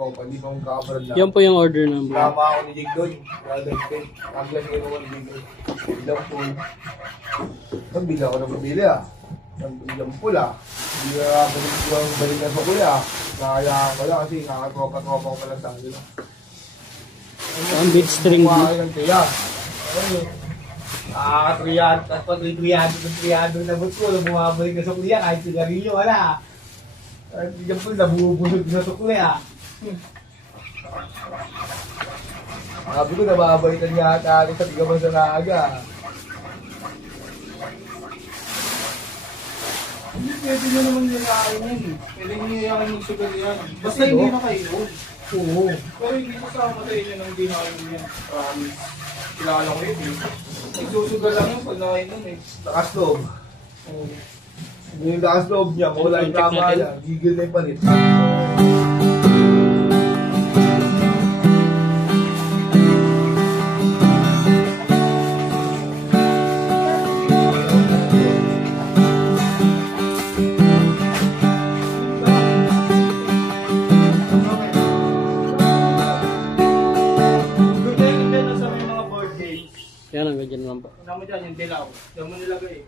Hindi pa mong kakaparad lang. Yan po yung order number. Tama ako ni Jig doon. Brother Pen. Paglas kayo naman dito. Bilang pool. Nagbila ako ng pabili ah. Bilang pool ah. Hindi na balik na sa kuya ah. Nakayaan ko lang kasi nakaktropa-tropa ko pala sa kanila. Ang big string blue. Kumain ng tiya. Ano yun? Nakaka-300 at pag 300 na bot ko, bumabalik na sa kuya kahit sigarilyo, wala. Diyan po, nabubusog na sa kuya. Sabi ko, nababalitan yata rin sa tigaman sa naga. Hindi, pwede nyo naman nilakain yan eh. Pwede nyo yakin magsugal yan. Basta hindi na kayo. Oo. Pero hindi ko sa matayin nyo nang hindi na kayo yan. Promise. Kilala ko yun eh. Nagsusugal lang yun pag nakain nun eh. Nakasloob. Oo. Yung nakasloob niya, kung wala yung tama niya, gigil na yung palit. Yan ang ganyan lang po. Una mo dyan, yung dilaw. Diyan mo nilagay eh.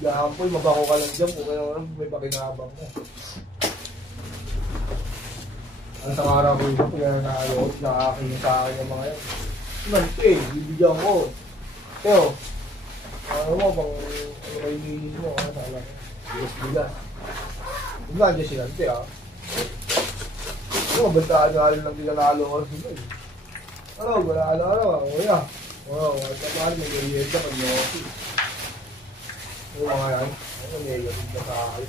Gahampol, mabako ka lang dyan, kung kaya may pakinabang mo. Ang sa araw ko ito, kaya nakayos, nakakakin sa akin yung mga yan. Nante, bibigyan ko. Pero, ano mo, pang ano kayo nilin mo, ano talaga. Bigas. Huwag nandiyan si Nante ah. Ano, bantaan nga rin lang nila nalo sila eh. Ano, wala araw ah, kuya. Oo, at naman, may yuyenda pag yosi. Ano mga yan? Ano, may yuyenda sa akin.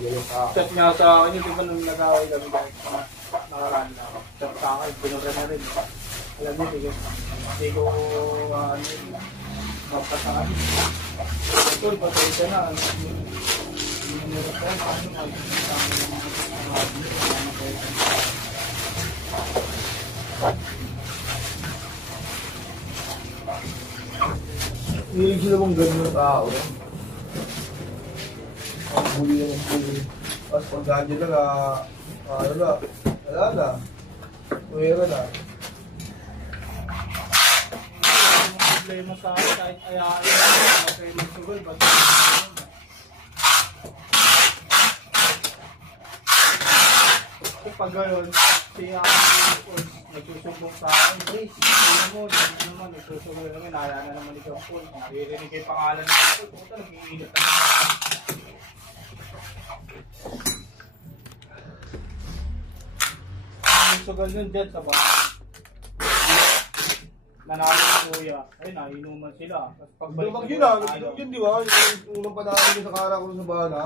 Yung sa akin. Chat nga sa akin yung diba nung nag-away kami dahil nakaraan na ako. Chat sa akin, pinura na rin. Alam niyo, hindi ko ano yun. Mapasahan. Ito, patay ka na. Hindi mo nila pa. Paano hilig sila mong ganun ng tao. Ang huli na ng huli. Tapos pag ganyan na ano na, wala na. Tuwera na. problema sa akin kahit ayain ako kayo magsugal ba't pag gano'n siya nagsusumbong sa akin Grace, hindi mo naman nagsusugal naman naya na naman ikaw po naririnig kayo pangalan ko pumunta nag-iinit na nagsugal nun dyan sa bahay nanalo si kuya. Ay, nainuman sila. Dumag yun ah, nag-inom yun di ba? Yung unang panahon yun sa kara ko sa bana.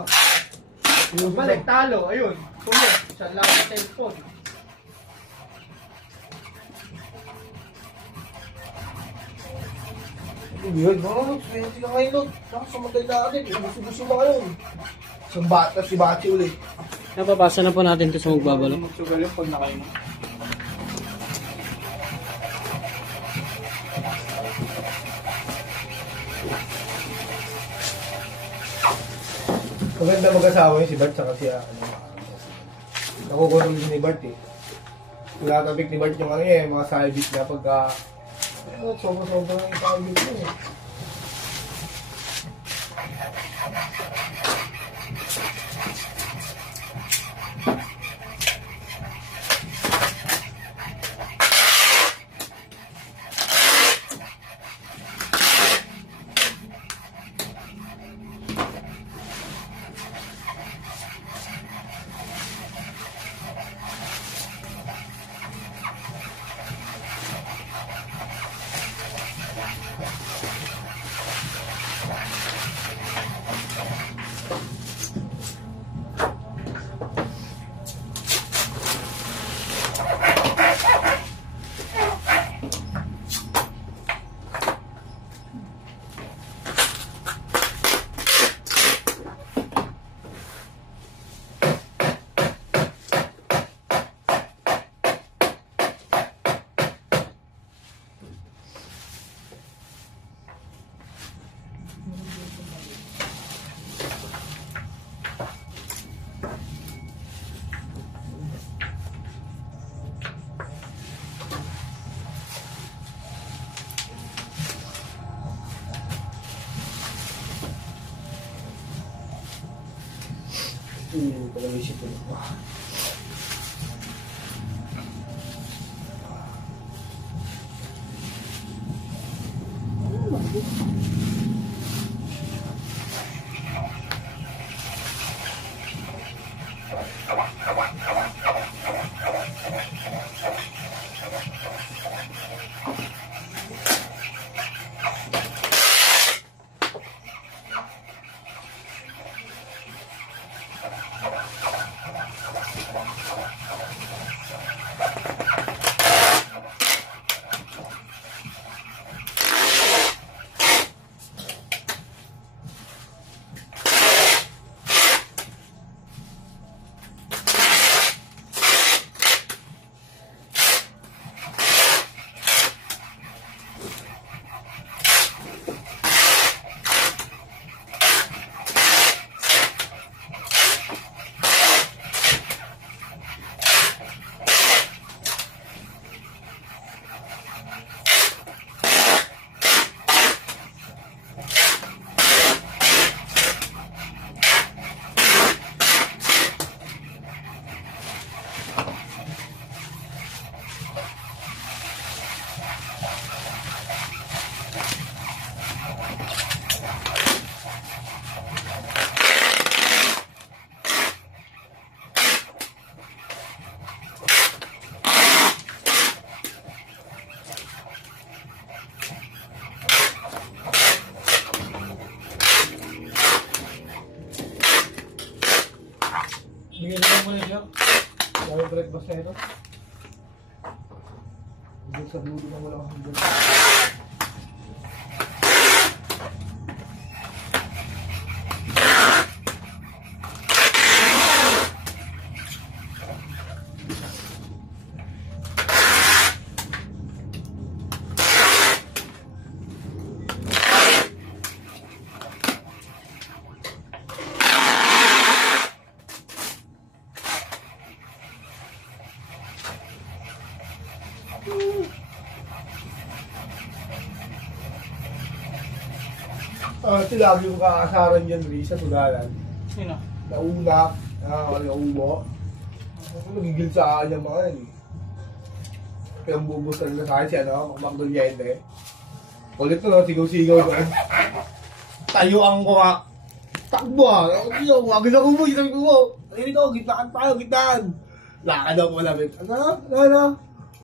Balik talo, ayun. Kuya, siya lang sa cellphone. Yun, mga 20 na ngayon. Nakasamatay na natin, gusto-gusto ba kayo? Isang bata, si Bachi ulit. Napapasa na po natin ito sa magbabalo. Magsugal yung pag nakain. Maganda mag-asawa yun si Bart saka siya. Nakukulong din ni Bart eh. Tinatabik ni Bart yung ano eh, mga salvit na pagka... Sobra-sobra yung salvit mo eh. Pag-isip ko. Bigyan naman mo na siya. Kaya breakfast na ito. Bigyan sa dulo na wala kang hanggang. Ito lagi yung kakasaran dyan, Riz, sa tugalan. Sino? Naulak, nakakaliubo. Nagigil sa akin yung mga yan eh. Kaya bubusal na sa akin siya, McDoliente. Ulit na, sigaw-sigaw doon. Tayo ang kuha. Takbo ah! Agad ako mo, sabi ko mo. Ayun ito, gitnaan tayo, gitnaan. Lakad ako malamit. Ano?